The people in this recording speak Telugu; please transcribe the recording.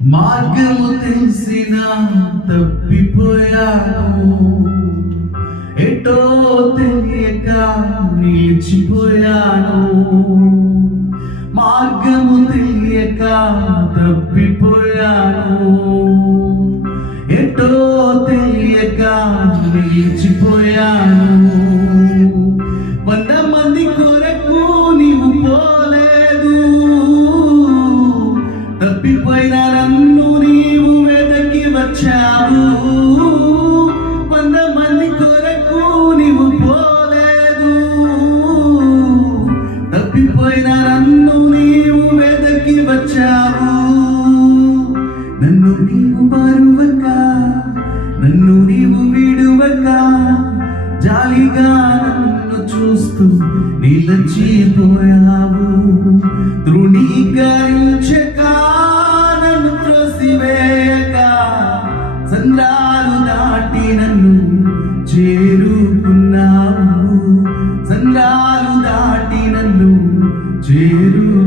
మార్గము తెలిసిన తప్పిపోయాను, ఎటో తెలియక నిలిచిపోయాను. మార్గము తెలియక తప్పిపోయాను, ఎటో తెలియక నిలిచిపోయాను. 100 మంది కొరకు నీవు పోలేదు, తప్పిపోయిన నన్ను నీవు వెతకి వచ్చావు. 100 మంది కొరకు నీవు పోలేదు, తప్పిపోయిన నన్ను నీవు వెతకి వచ్చావు. నన్ను నీవు మరువక, నన్ను నీవు విడువక, జాలిగా నన్ను చూస్తూ నిలిచిపోయావు. తృణీకరించక, నన్ను త్రోసివేయక, సంద్రాలు దాటి నన్ను చేరుకున్నావు. సంద్రాలు దాటి నన్ను చేరు